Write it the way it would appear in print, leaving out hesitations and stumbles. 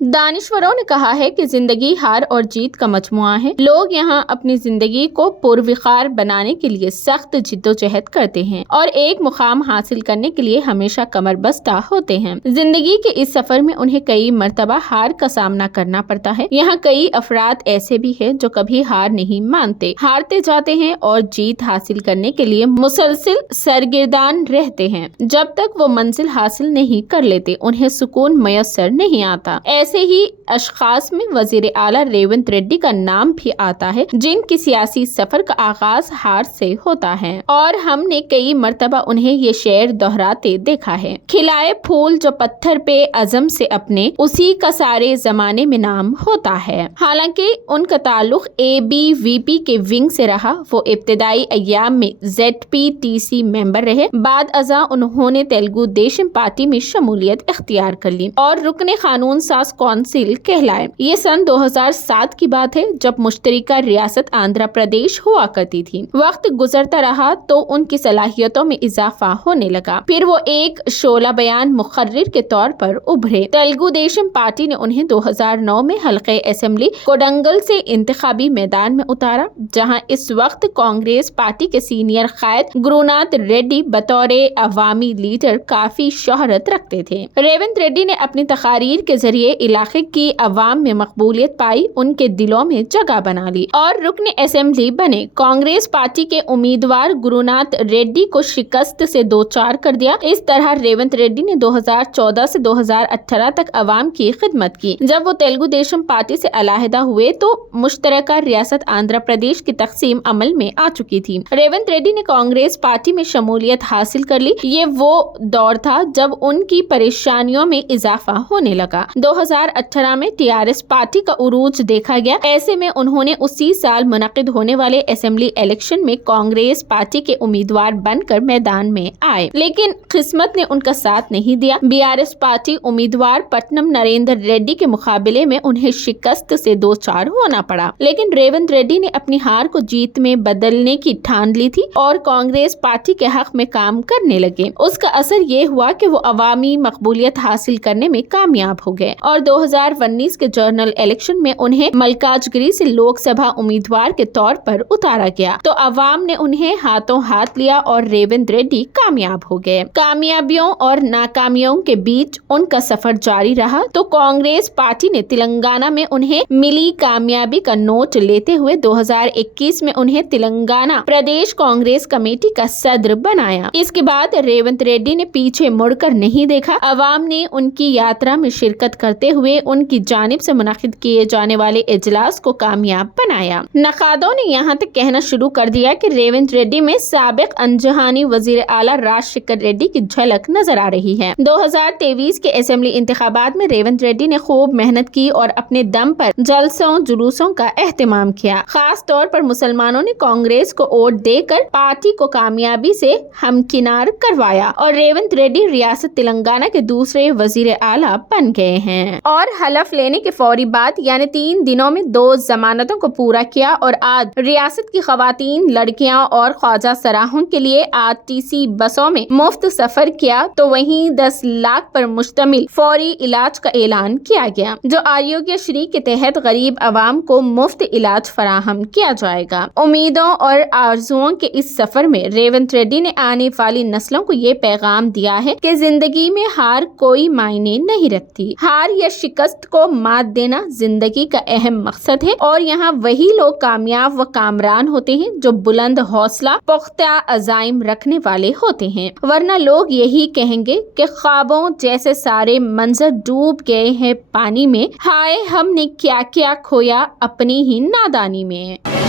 دانشوروں نے کہا ہے کہ زندگی ہار اور جیت کا مجموعہ ہے۔ لوگ یہاں اپنی زندگی کو پروقار بنانے کے لیے سخت جدوجہد کرتے ہیں اور ایک مقام حاصل کرنے کے لیے ہمیشہ کمر بستہ ہوتے ہیں۔ زندگی کے اس سفر میں انہیں کئی مرتبہ ہار کا سامنا کرنا پڑتا ہے۔ یہاں کئی افراد ایسے بھی ہیں جو کبھی ہار نہیں مانتے، ہارتے جاتے ہیں اور جیت حاصل کرنے کے لیے مسلسل سرگردان رہتے ہیں۔ جب تک وہ منزل حاصل نہیں کر لیتے انہیں سکون میسر نہیں آتا۔ ایسے ہی اشخاص میں وزیر اعلیٰ ریونت ریڈی کا نام بھی آتا ہے، جن کی سیاسی سفر کا آغاز ہار سے ہوتا ہے اور ہم نے کئی مرتبہ انہیں یہ شعر دہراتے دیکھا ہے: کھلائے پھول جو پتھر پہ عزم سے اپنے، اسی کا سارے زمانے میں نام ہوتا ہے۔ حالانکہ ان کا تعلق ABVP کے ونگ سے رہا، وہ ابتدائی ایام میں ZPTC ممبر رہے، بعد ازاں انہوں نے تیلگو دیشم پارٹی میں شمولیت اختیار کر لی اور رکن قانون ساز کونسل کہلائے۔ یہ سن 2007 کی بات ہے جب مشترکہ ریاست آندھرا پردیش ہوا کرتی تھی۔ وقت گزرتا رہا تو ان کی صلاحیتوں میں اضافہ ہونے لگا، پھر وہ ایک شعلہ بیان مقرر کے طور پر ابھرے۔ تیلگو دیشم پارٹی نے انہیں 2009 میں حلقہ اسمبلی کوڈنگل سے انتخابی میدان میں اتارا، جہاں اس وقت کانگریس پارٹی کے سینئر قائد گروناتھ ریڈی بطور عوامی لیڈر کافی شہرت رکھتے تھے۔ ریونت ریڈی نے اپنی تقاریر کے ذریعے علاقے کی عوام میں مقبولیت پائی، ان کے دلوں میں جگہ بنا لی اور رکن اسمبلی بنے۔ کانگریس پارٹی کے امیدوار گروناتھ ریڈی کو شکست سے دوچار کر دیا۔ اس طرح ریونت ریڈی نے 2014 سے 2018 تک عوام کی خدمت کی۔ جب وہ تیلگو دیشم پارٹی سے علیحدہ ہوئے تو مشترکہ ریاست آندھرا پردیش کی تقسیم عمل میں آ چکی تھی۔ ریونت ریڈی نے کانگریس پارٹی میں شمولیت حاصل کر لی۔ یہ وہ دور تھا جب ان کی پریشانیوں میں اضافہ ہونے لگا۔ 2018 میں TRS پارٹی کا عروج دیکھا گیا۔ ایسے میں انہوں نے اسی سال منعقد ہونے والے اسمبلی الیکشن میں کانگریس پارٹی کے امیدوار بن کر میدان میں آئے، لیکن قسمت نے ان کا ساتھ نہیں دیا۔ BRS پارٹی امیدوار پٹنم نریندر ریڈی کے مقابلے میں انہیں شکست سے دوچار ہونا پڑا، لیکن ریونت ریڈی نے اپنی ہار کو جیت میں بدلنے کی ٹھان لی تھی اور کانگریس پارٹی کے حق میں کام کرنے لگے۔ اس کا اثر یہ ہوا کہ وہ عوامی مقبولیت حاصل کرنے میں کامیاب ہو گئے اور 2019 کے جنرل الیکشن میں انہیں ملکاج گری سے لوک سبھا امیدوار کے طور پر اتارا گیا تو عوام نے انہیں ہاتھوں ہاتھ لیا اور ریونت ریڈی کامیاب ہو گئے۔ کامیابیوں اور ناکامیوں کے بیچ ان کا سفر جاری رہا تو کانگریس پارٹی نے تلنگانہ میں انہیں ملی کامیابی کا نوٹ لیتے ہوئے 2021 میں انہیں تلنگانہ پردیش کانگریس کمیٹی کا صدر بنایا۔ اس کے بعد ریونت ریڈی نے پیچھے مڑ کر نہیں دیکھا۔ عوام نے ان کی یاترا میں شرکت کرتے ہوئے ان کی جانب سے منعقد کیے جانے والے اجلاس کو کامیاب بنایا۔ نقادوں نے یہاں تک کہنا شروع کر دیا کہ ریونت ریڈی میں سابق انجہانی وزیر اعلیٰ راج شیکھر ریڈی کی جھلک نظر آ رہی ہے۔ 2023 کے اسمبلی انتخابات میں ریونت ریڈی نے خوب محنت کی اور اپنے دم پر جلسوں جلوسوں کا اہتمام کیا۔ خاص طور پر مسلمانوں نے کانگریس کو ووٹ دے کر پارٹی کو کامیابی سے ہمکنار کروایا اور ریونت ریڈی ریاست تلنگانہ کے دوسرے وزیر اعلیٰ بن گئے ہیں اور حلف لینے کے فوری بعد یعنی 3 دنوں میں 2 ضمانتوں کو پورا کیا اور آج ریاست کی خواتین، لڑکیاں اور خواجہ سراہوں کے لیے RTC بسوں میں مفت سفر کیا تو وہیں 10 لاکھ پر مشتمل فوری علاج کا اعلان کیا گیا جو آروگیہ شری کے تحت غریب عوام کو مفت علاج فراہم کیا جائے گا۔ امیدوں اور آرزوؤں کے اس سفر میں ریونت ریڈی نے آنے والی نسلوں کو یہ پیغام دیا ہے کہ زندگی میں ہار کوئی معنی نہیں رکھتی۔ ہار یا شکست کو مات دینا زندگی کا اہم مقصد ہے اور یہاں وہی لوگ کامیاب و کامران ہوتے ہیں جو بلند حوصلہ، پختہ عزائم رکھنے والے ہوتے ہیں، ورنہ لوگ یہی کہیں گے کہ خوابوں جیسے سارے منظر ڈوب گئے ہیں پانی میں، ہائے ہم نے کیا کیا کھویا اپنی ہی نادانی میں۔